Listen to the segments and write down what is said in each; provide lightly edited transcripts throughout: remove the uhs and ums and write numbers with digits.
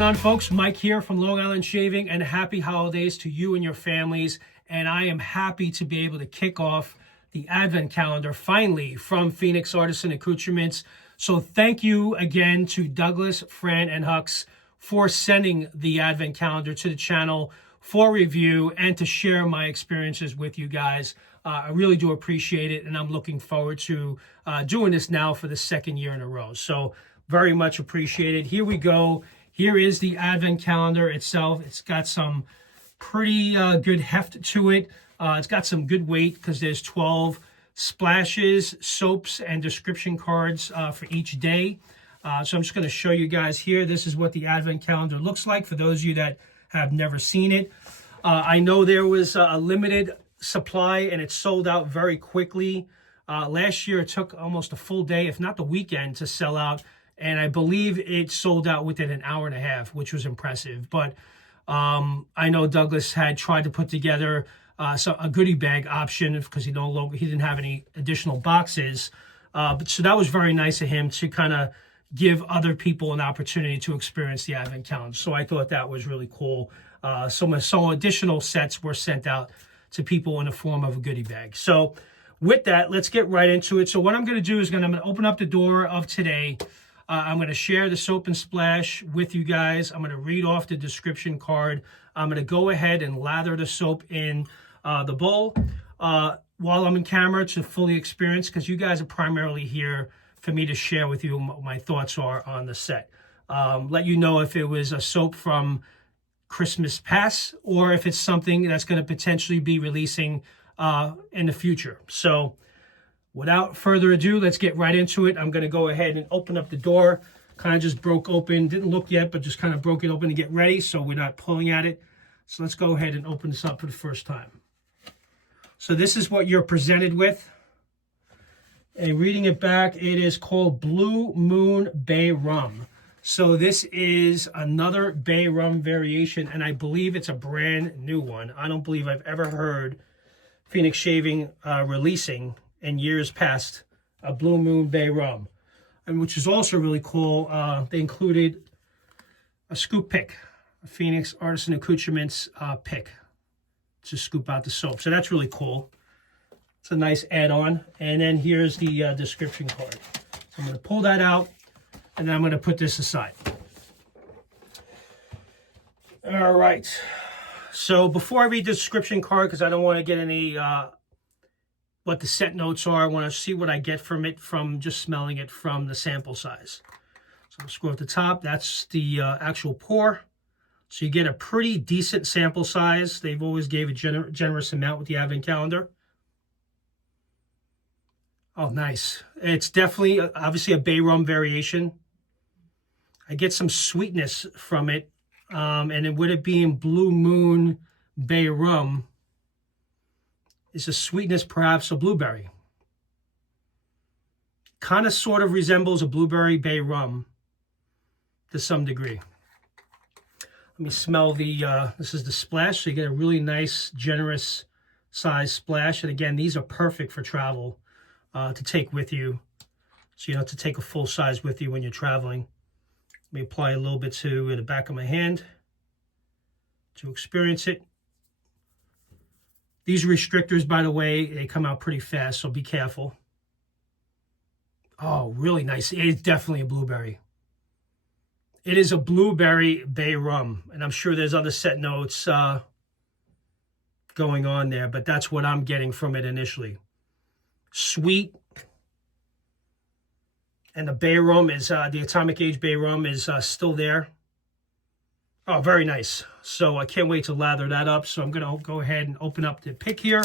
going on, folks? Mike here from Long Island Shaving, and happy holidays to you and your families. And I am happy to be able to kick off the Advent calendar finally from Phoenix Artisan Accoutrements. So thank you again to Douglas, Fran, and Hux for sending the Advent calendar to the channel for review and to share my experiences with you guys. I really do appreciate it, and I'm looking forward to doing this now for the second year in a row. So very much appreciated. Here we go. Here is the Advent calendar itself. It's got some pretty good heft to it. It's got some good weight because there's 12 splashes, soaps, and description cards for each day. So I'm just going to show you guys here. This is what the Advent calendar looks like for those of you that have never seen it. I know there was a limited supply and it sold out very quickly. Last year it took almost a full day, if not the weekend, to sell out. And I believe it sold out within an hour and a half, which was impressive. But I know Douglas had tried to put together a goodie bag option because he didn't have any additional boxes. So that was very nice of him to kind of give other people an opportunity to experience the Advent calendar. So I thought that was really cool. Some additional sets were sent out to people in the form of a goodie bag. So with that, let's get right into it. So what I'm going to do is I'm going to open up the door of today. I'm going to share the soap and splash with you guys. I'm going to read off the description card. I'm going to go ahead and lather the soap in the bowl while I'm in camera to fully experience, because you guys are primarily here for me to share with you what my thoughts are on the set. Let you know if it was a soap from Christmas past or if it's something that's going to potentially be releasing in the future. So without further ado, let's get right into it. I'm going to go ahead and open up the door. Kind of just broke open. Didn't look yet, but just kind of broke it open to get ready so we're not pulling at it. So let's go ahead and open this up for the first time. So this is what you're presented with. And reading it back, it is called Blue Moon Bay Rum. So this is another Bay Rum variation, and I believe it's a brand new one. I don't believe I've ever heard Phoenix Shaving releasing in years past a Blue Moon Bay Rum, and which is also really cool. They included a scoop pick, a Phoenix Artisan Accoutrements pick to scoop out the soap. So that's really cool. It's a nice add-on. And then here's the description card. So I'm going to pull that out, and then I'm going to put this aside. All right. So before I read the description card, because I don't want to get any what the set notes are, I want to see what I get from it from just smelling it from the sample size. So I'll scroll at the top. That's the actual pour. So you get a pretty decent sample size. They've always gave a generous amount with the Advent calendar. Oh, nice. It's definitely, obviously, a Bay Rum variation. I get some sweetness from it. And with it being Blue Moon Bay Rum, is a sweetness perhaps a blueberry. Kind of sort of resembles a blueberry Bay Rum to some degree. Let me smell the, this is the splash. So you get a really nice, generous size splash. And again, these are perfect for travel to take with you. So you don't have to take a full size with you when you're traveling. Let me apply a little bit to the back of my hand to experience it. These restrictors, by the way, they come out pretty fast, so be careful. Oh, really nice. It is definitely a blueberry. It is a blueberry Bay Rum, and I'm sure there's other set notes going on there, but that's what I'm getting from it initially. Sweet. And the Bay Rum is, the Atomic Age Bay Rum is still there. Oh, very nice. So I can't wait to lather that up. So I'm going to go ahead and open up the pick here. I'm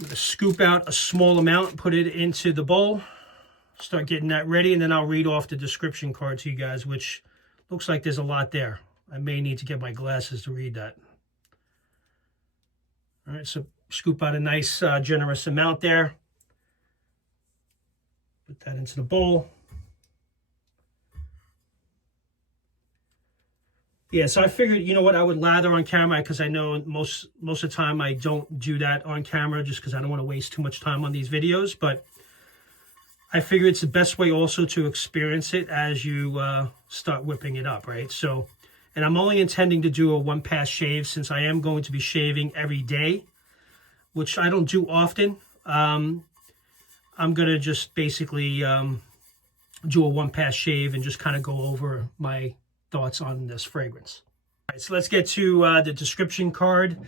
going to scoop out a small amount and put it into the bowl. Start getting that ready, and then I'll read off the description card to you guys, which looks like there's a lot there. I may need to get my glasses to read that. All right, so scoop out a nice, generous amount there. Put that into the bowl. Yeah, so I figured, you know what, I would lather on camera because I know most of the time I don't do that on camera just because I don't want to waste too much time on these videos. But I figure it's the best way also to experience it as you start whipping it up, right? So, and I'm only intending to do a one-pass shave since I am going to be shaving every day, which I don't do often. I'm going to just basically do a one-pass shave and just kind of go over my thoughts on this fragrance. All right, so let's get to the description card.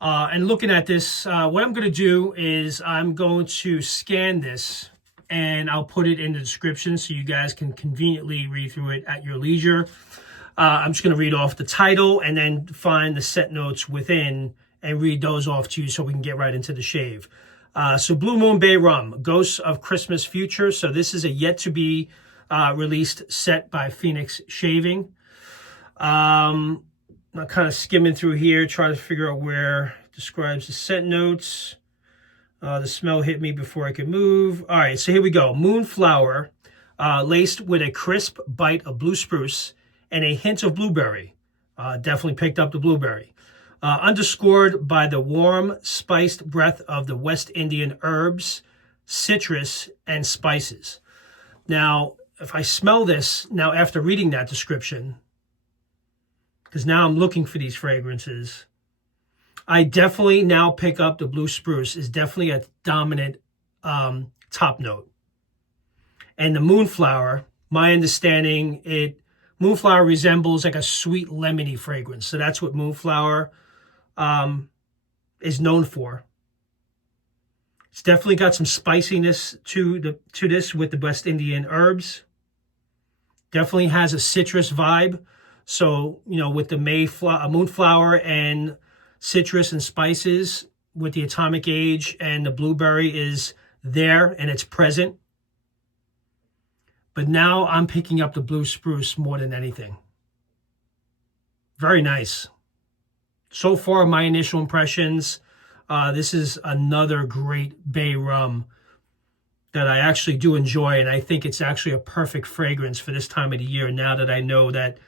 And looking at this, what I'm going to do is I'm going to scan this and I'll put it in the description so you guys can conveniently read through it at your leisure. I'm just going to read off the title and then find the set notes within and read those off to you so we can get right into the shave. So Blue Moon Bay Rum, Ghosts of Christmas Future. So this is a yet to be released set by Phoenix Shaving. I'm kind of skimming through here, trying to figure out where it describes the scent notes. The smell hit me before I could move. All right, so here we go. Moonflower, laced with a crisp bite of blue spruce and a hint of blueberry. Definitely picked up the blueberry. Underscored by the warm, spiced breath of the West Indian herbs, citrus, and spices. Now, if I smell this, now after reading that description, because now I'm looking for these fragrances, I definitely now pick up the Blue Spruce is definitely a dominant top note. And the Moonflower, my understanding, Moonflower resembles like a sweet lemony fragrance. So that's what Moonflower is known for. It's definitely got some spiciness to this with the West Indian herbs. Definitely has a citrus vibe. So, you know, with the Moonflower and citrus and spices, with the atomic age and the blueberry is there and it's present. But now I'm picking up the Blue Spruce more than anything. Very nice. So far, my initial impressions, this is another great bay rum that I actually do enjoy. And I think it's actually a perfect fragrance for this time of the year now that I know that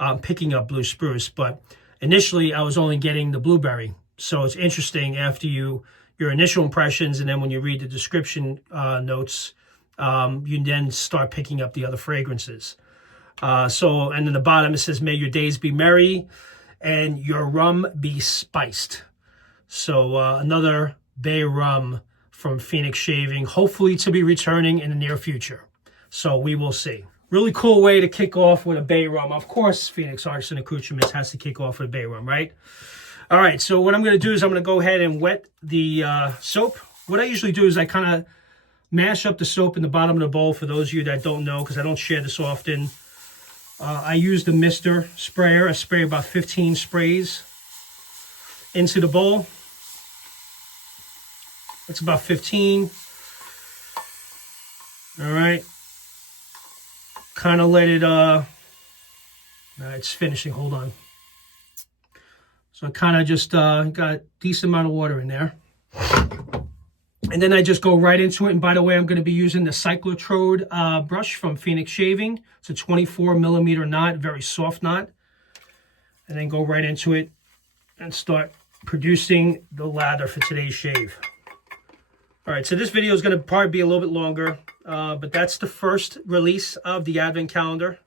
I'm picking up Blue Spruce. But initially, I was only getting the blueberry. So it's interesting after your initial impressions and then when you read the description notes, you then start picking up the other fragrances. And in the bottom it says, may your days be merry and your rum be spiced. So another bay rum from Phoenix Shaving, hopefully to be returning in the near future. So we will see. Really cool way to kick off with a bay rum. Of course, Phoenix Artisan Accoutrements has to kick off with a bay rum, right? All right, so what I'm going to do is I'm going to go ahead and wet the soap. What I usually do is I kind of mash up the soap in the bottom of the bowl for those of you that don't know, because I don't share this often. I use the Mister sprayer. I spray about 15 sprays into the bowl. That's about 15. All right. Kind of let it, it's finishing, hold on. So I kind of just got a decent amount of water in there. And then I just go right into it. And by the way, I'm going to be using the Cyclotrode brush from Phoenix Shaving. It's a 24 millimeter knot, very soft knot. And then go right into it and start producing the lather for today's shave. All right, so this video is going to probably be a little bit longer, but that's the first release of the Advent calendar.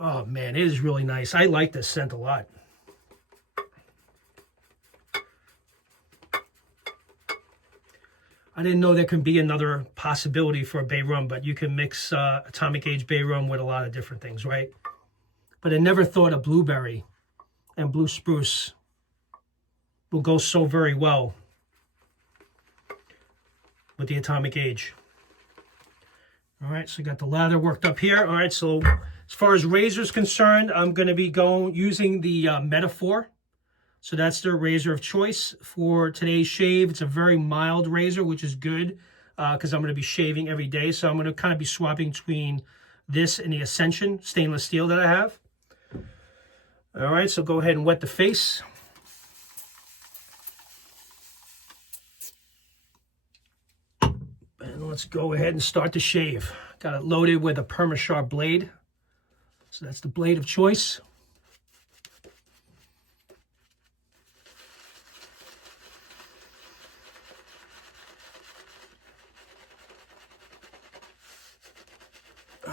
Oh man, it is really nice. I like this scent a lot. I didn't know there could be another possibility for a bay rum, but you can mix atomic age bay rum with a lot of different things, right? But I never thought a blueberry and blue spruce will go so very well with the atomic age. All right, so I got the lather worked up here. All right, so as far as razor is concerned, I'm going to be using the Metaphor. So that's the razor of choice for today's shave. It's a very mild razor, which is good because I'm going to be shaving every day. So I'm going to kind of be swapping between this and the Ascension stainless steel that I have. All right, so go ahead and wet the face. And let's go ahead and start the shave. Got it loaded with a Perma-Sharp blade. So that's the blade of choice.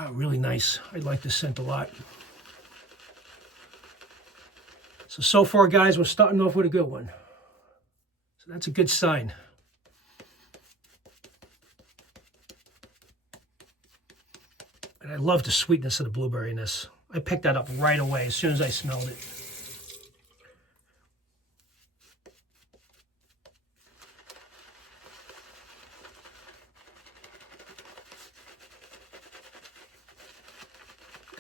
Really nice. I like this scent a lot. So far, guys, we're starting off with a good one. So that's a good sign. And I love the sweetness of the blueberry in this. I picked that up right away as soon as I smelled it.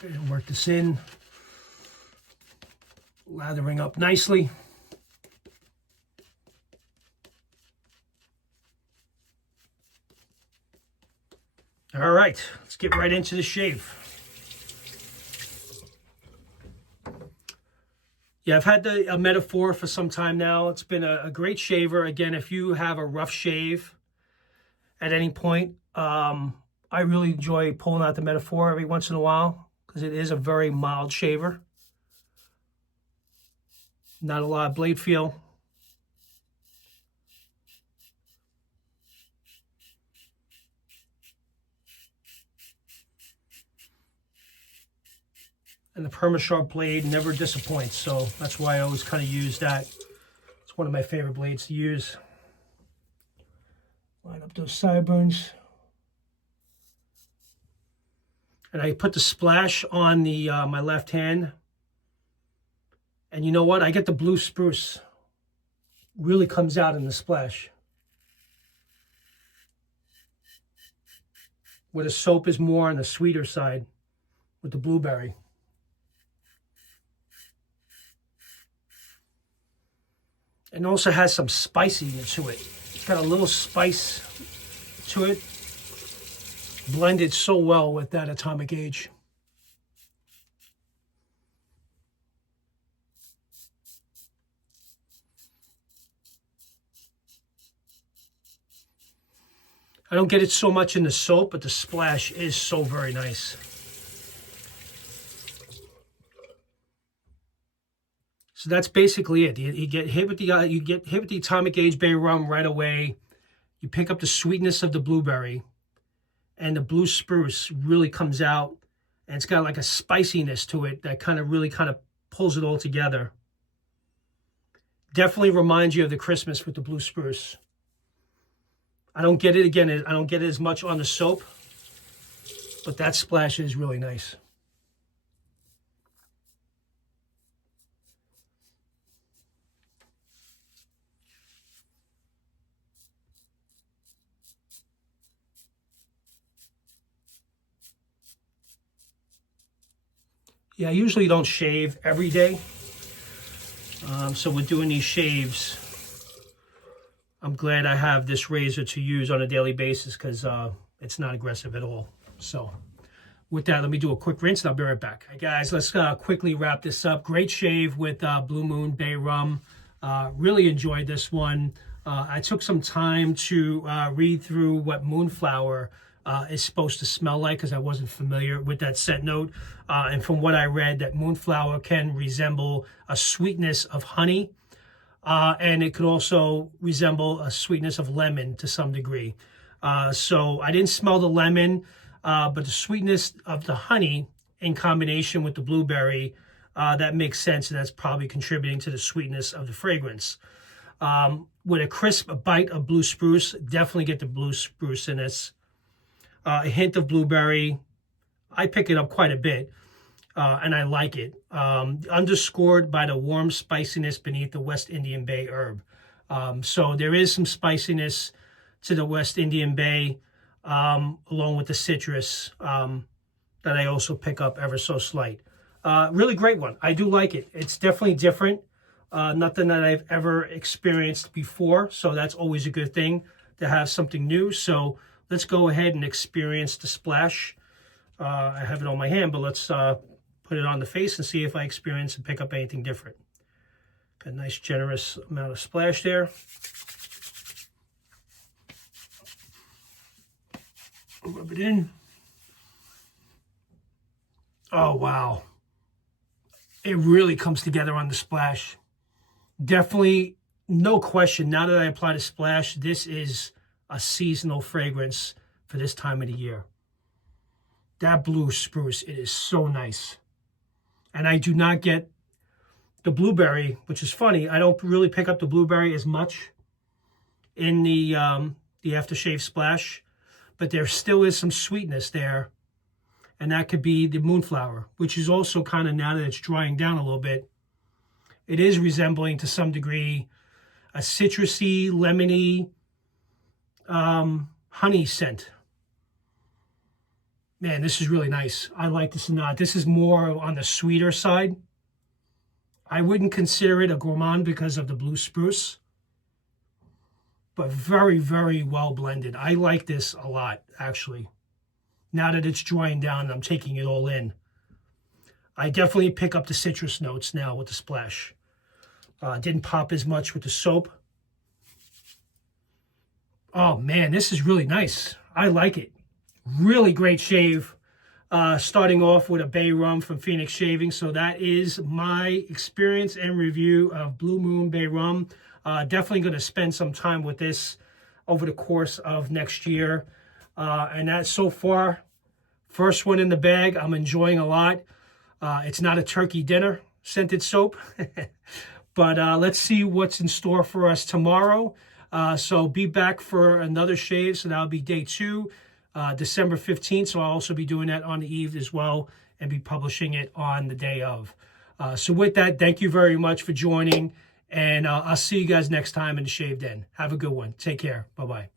Okay, work this in. Lathering up nicely. All right, let's get right into the shave. Yeah, I've had a Metaphor for some time now. It's been a great shaver. Again, if you have a rough shave at any point, I really enjoy pulling out the Metaphor every once in a while because it is a very mild shaver. Not a lot of blade feel. And the PermaSharp blade never disappoints, so that's why I always kind of use that. It's one of my favorite blades to use. Line up those sideburns. And I put the splash on the my left hand. And you know what? I get the Blue Spruce. Really comes out in the splash. Where the soap is more on the sweeter side with the blueberry. And also has some spiciness to it. It's got a little spice to it. Blended so well with that Atomic Age. I don't get it so much in the soap, but the splash is so very nice. So that's basically it. You get hit with the Atomic Age Bay Rum right away. You pick up the sweetness of the blueberry, and the Blue Spruce really comes out, and it's got like a spiciness to it that really pulls it all together. Definitely reminds you of the Christmas with the Blue Spruce. I don't get it again. I don't get it as much on the soap, but that splash is really nice. Yeah, I usually don't shave every day. So we're doing these shaves. I'm glad I have this razor to use on a daily basis because it's not aggressive at all. So with that, let me do a quick rinse and I'll be right back. Hey guys, let's quickly wrap this up. Great shave with Blue Moon Bay Rum. Really enjoyed this one. I took some time to read through what Moonflower is supposed to smell like because I wasn't familiar with that scent note. And from what I read, that Moonflower can resemble a sweetness of honey. And it could also resemble a sweetness of lemon to some degree. So I didn't smell the lemon, but the sweetness of the honey in combination with the blueberry, that makes sense, and that's probably contributing to the sweetness of the fragrance. With a crisp bite of Blue Spruce, definitely get the Blue Spruce in this. A hint of blueberry. I pick it up quite a bit. And I like it. Underscored by the warm spiciness beneath the West Indian Bay herb. So there is some spiciness to the West Indian Bay, along with the citrus that I also pick up ever so slight. Really great one. I do like it. It's definitely different. Nothing that I've ever experienced before. So that's always a good thing to have something new. So let's go ahead and experience the splash. I have it on my hand, but let's put it on the face and see if I experience and pick up anything different. Got a nice generous amount of splash there. Rub it in. Oh, wow. It really comes together on the splash. Definitely, no question, now that I apply the splash, this is a seasonal fragrance for this time of the year. That Blue Spruce, it is so nice. And I do not get the blueberry, which is funny. I don't really pick up the blueberry as much in the aftershave splash, but there still is some sweetness there. And that could be the Moonflower, which is also kind of, now that it's drying down a little bit, it is resembling to some degree a citrusy, lemony, honey scent. Man, this is really nice. I like this a lot. This is more on the sweeter side. I wouldn't consider it a gourmand because of the Blue Spruce, but very, very well blended. I like this a lot, actually. Now that it's drying down and I'm taking it all in, I definitely pick up the citrus notes now with the splash. Didn't pop as much with the soap. Oh man, this is really nice. I like it. Really great shave. Starting off with a bay rum from Phoenix Shavings. So that is my experience and review of Blue Moon Bay Rum. Definitely going to spend some time with this over the course of next year. And that's so far, first one in the bag. I'm enjoying a lot. It's not a turkey dinner scented soap, but let's see what's in store for us tomorrow. So be back for another shave. So that'll be day 2, December 15th. So I'll also be doing that on the eve as well and be publishing it on the day of. So with that, thank you very much for joining. And I'll see you guys next time in the Shave Den. Have a good one. Take care. Bye-bye.